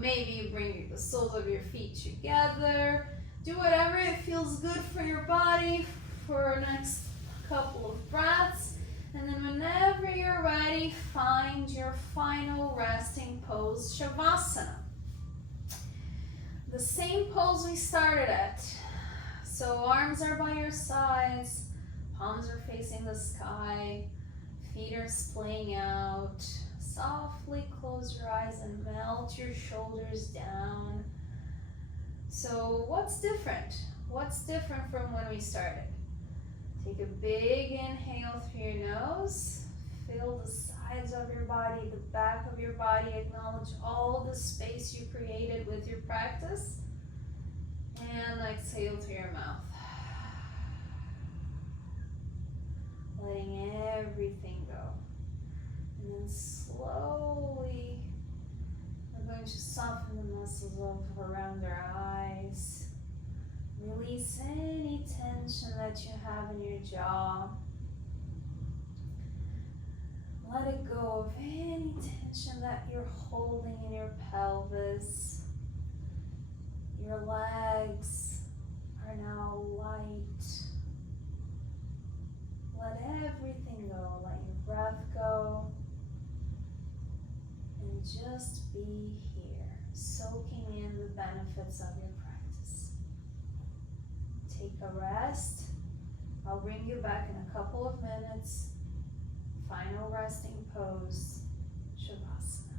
Maybe you bring the soles of your feet together. Do whatever it feels good for your body for the next couple of breaths. And then whenever you're ready, find your final resting pose, Shavasana. The same pose we started at. So arms are by your sides. Palms are facing the sky, feet are splaying out. Softly close your eyes and melt your shoulders down. So what's different? What's different from when we started? Take a big inhale through your nose. Feel the sides of your body, the back of your body. Acknowledge all the space you created with your practice. And exhale through your mouth. Letting everything go. And then slowly, we're going to soften the muscles around our eyes. Release any tension that you have in your jaw. Let it go of any tension that you're holding in your pelvis. Your legs are now light. Let everything go, let your breath go, and just be here, soaking in the benefits of your practice. Take a rest. I'll bring you back in a couple of minutes. Final resting pose, Shavasana.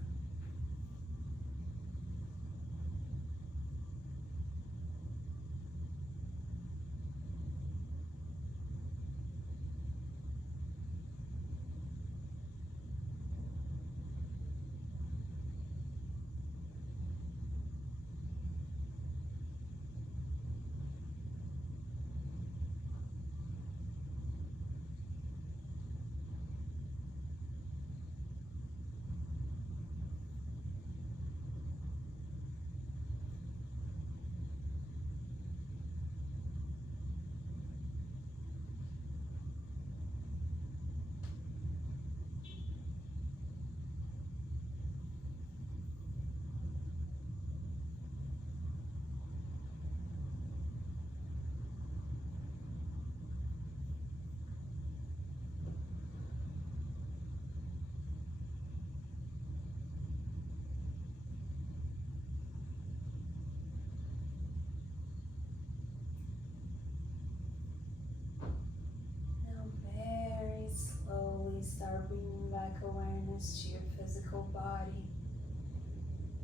Start bringing back awareness to your physical body,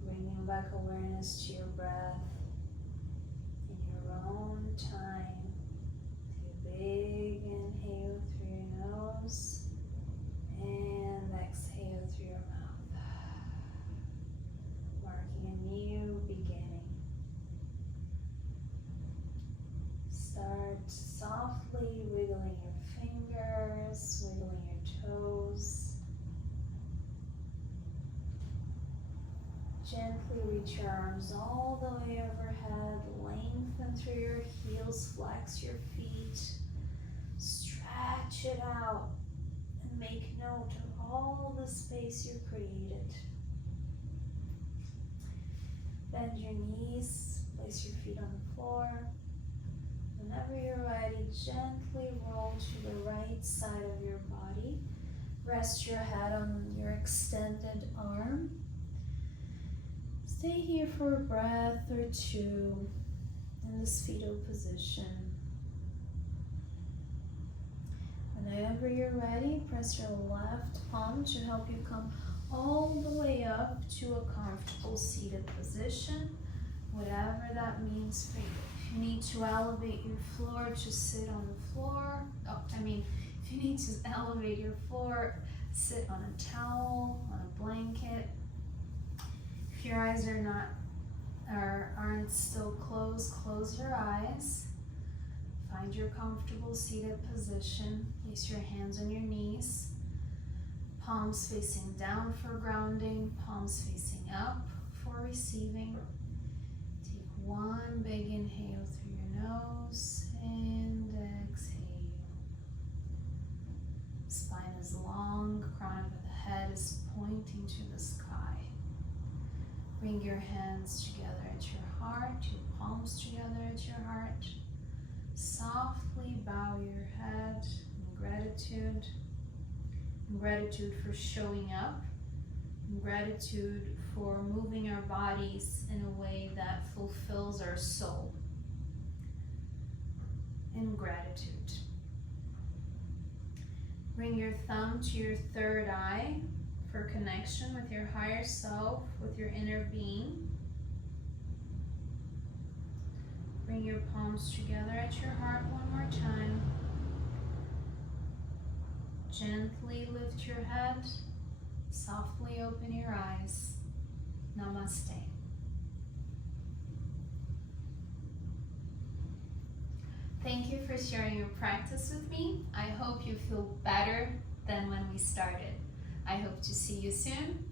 bringing back awareness to your breath in your own time. Take a big inhale through your nose and exhale through your mouth, marking a new beginning. Start softly wiggling your fingers, wiggling your toes. Gently reach your arms all the way overhead, lengthen through your heels, flex your feet, stretch it out, and make note of all the space you created. Bend your knees Place your feet on the floor. Whenever you're ready, gently roll to the right side of your body. Rest your head on your extended arm. Stay here for a breath or two in this fetal position. Whenever you're ready, press your left palm to help you come all the way up to a comfortable seated position, whatever that means for you. If you need to elevate your floor, just sit on the floor. If you need to elevate your floor, sit on a towel, on a blanket. If your eyes aren't still closed, close your eyes. Find your comfortable seated position. Place your hands on your knees. Palms facing down for grounding, palms facing up for receiving. Take one big inhale through your nose and exhale. Spine is long, crown of the head is pointing to the sky. Bring your hands together at your heart, your palms together at your heart. Softly bow your head in gratitude. In gratitude for showing up. In gratitude for moving our bodies in a way that fulfills our soul. In gratitude. Bring your thumb to your third eye for connection with your higher self, with your inner being. Bring your palms together at your heart one more time. Gently lift your head. Softly open your eyes. Namaste. Thank you for sharing your practice with me. I hope you feel better than when we started. I hope to see you soon.